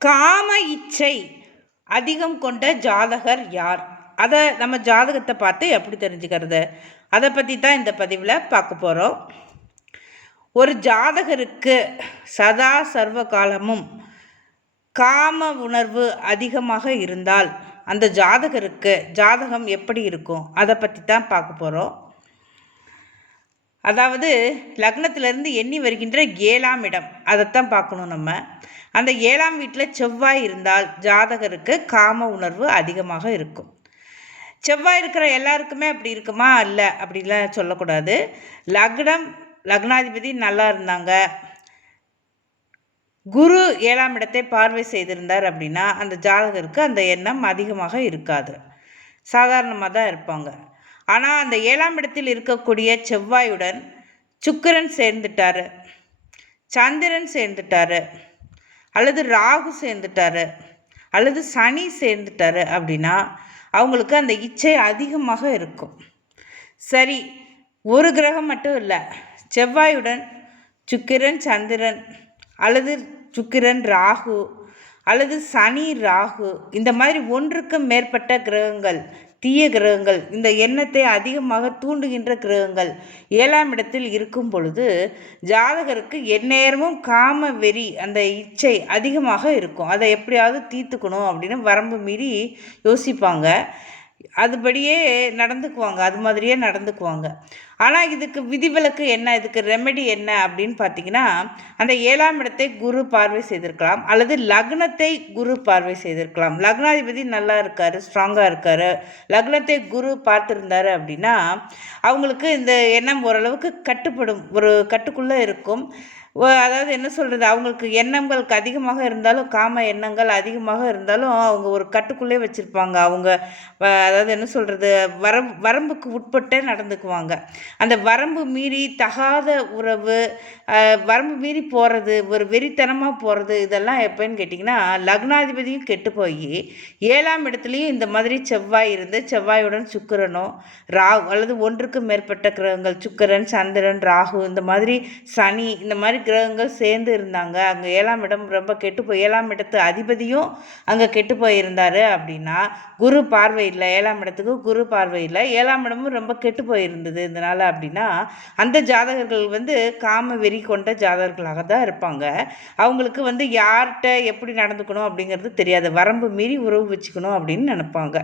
காம இச்சை அதிகம் கொண்ட ஜாதகர் யார்? அதை நம்ம ஜாதகத்தை பார்த்து எப்படி தெரிஞ்சுக்கிறது? அதை பற்றி தான் இந்த பதிவில் பார்க்க போகிறோம் ஒரு ஜாதகருக்கு சதா சர்வ காலமும் காம உணர்வு அதிகமாக இருந்தால் அந்த ஜாதகருக்கு ஜாதகம் எப்படி இருக்கும்? அதை பற்றி தான் பார்க்க போகிறோம் அதாவது லக்னத்திலிருந்து எண்ணி வருகின்ற ஏழாம் இடம். அதைத்தான் பார்க்கணும் நம்ம. அந்த ஏழாம் வீட்டில் செவ்வாய் இருந்தால் ஜாதகருக்கு காம உணர்வு அதிகமாக இருக்கும். செவ்வாய் இருக்கிற எல்லாருக்குமே அப்படி இருக்குமா? இல்லை. அப்படிலாம் சொல்லக்கூடாது. லக்னம் லக்னாதிபதி நல்லா இருந்தாங்க. குரு ஏழாம் இடத்தை பார்வை செய்திருந்தார் அப்படின்னா அந்த ஜாதகருக்கு அந்த எண்ணம் அதிகமாக இருக்காது. சாதாரணமாக தான் இருப்பாங்க. ஆனால் அந்த ஏழாம் இடத்தில் இருக்கக்கூடிய செவ்வாயுடன் சுக்கிரன் சேர்ந்துட்டாரு. சந்திரன் சேர்ந்துட்டாரு. அல்லது ராகு சேர்ந்துட்டாரு. அல்லது சனி சேர்ந்துட்டாரு அப்படின்னா அவங்களுக்கு அந்த இச்சை அதிகமாக இருக்கும். சரி ஒரு கிரகம் மட்டும் இல்லை. செவ்வாயுடன் சுக்கிரன் சந்திரன் அல்லது சுக்கிரன் ராகு அல்லது சனி ராகு இந்த மாதிரி ஒன்றுக்கும் மேற்பட்ட கிரகங்கள் தீய கிரகங்கள் இந்த எண்ணத்தை அதிகமாக தூண்டுகின்ற கிரகங்கள் ஏழாம் இடத்தில் இருக்கும் பொழுது ஜாதகருக்கு எந்நேரமும் காம வெறி அந்த இச்சை அதிகமாக இருக்கும். அதை எப்படியாவது தீர்த்துக்கணும் அப்படின்னு வரம்பு மீறி யோசிப்பாங்க. அதுபடியே நடந்துக்குவாங்க அது மாதிரியே நடந்துக்குவாங்க. ஆனால் இதுக்கு விதிவிலக்கு என்ன? இதுக்கு ரெமெடி என்ன அப்படின்னு பார்த்தீங்கன்னா அந்த ஏழாம் இடத்தை குரு பார்வை செய்திருக்கலாம் அல்லது லக்னத்தை குரு பார்வை செய்திருக்கலாம். லக்னாதிபதி நல்லா இருக்கார் ஸ்ட்ராங்காக இருக்கார். லக்னத்தை குரு பார்த்துருந்தாரு அப்படின்னா அவங்களுக்கு இந்த எண்ணம் ஓரளவுக்கு கட்டுப்படும் ஒரு கட்டுக்குள்ளே இருக்கும். அதாவது என்ன சொல்கிறது அவங்களுக்கு எண்ணங்களுக்கு அதிகமாக இருந்தாலும் காம எண்ணங்கள் அதிகமாக இருந்தாலும் அவங்க ஒரு கட்டுக்குள்ளே வச்சுருப்பாங்க. அவங்க அதாவது என்ன சொல்கிறது வரம் வரம்புக்கு உட்பட்டே நடந்துக்குவாங்க. அந்த வரம்பு மீறி தகாத உறவு வரம்பு மீறி போகிறது ஒரு வெறித்தனமாக போகிறது இதெல்லாம் எப்போன்னு கேட்டிங்கன்னா லக்னாதிபதியும் கெட்டு போய் ஏழாம் இடத்துலையும் இந்த மாதிரி செவ்வாய் இருந்து செவ்வாயுடன் சுக்கரனோ ராகு அல்லது ஒன்றுக்கு மேற்பட்ட கிரகங்கள் சுக்கரன் சந்திரன் ராகு இந்த மாதிரி சனி இந்த மாதிரி கிரகங்கள் சேர்ந்து இருந்தாங்க. அங்கே ஏழாம் இடம் ரொம்ப கெட்டு போய் ஏழாம் இடத்து அதிபதியும் அங்கே கெட்டு போயிருந்தார் அப்படின்னா குரு பார்வை இல்லை. ஏழாம் இடத்துக்கு குரு பார்வை இல்லை. ஏழாம் இடமும் ரொம்ப கெட்டு போயிருந்தது இதனால் அப்படின்னா அந்த ஜாதகர்கள் வந்து காம வெறி கொண்ட ஜாதகர்களாக தான் இருப்பாங்க. அவங்களுக்கு வந்து யார்கிட்ட எப்படி நடந்துக்கணும் அப்படிங்கிறது தெரியாது. வரம்பு மீறி உறவு வச்சுக்கணும் அப்படின்னு நினப்பாங்க.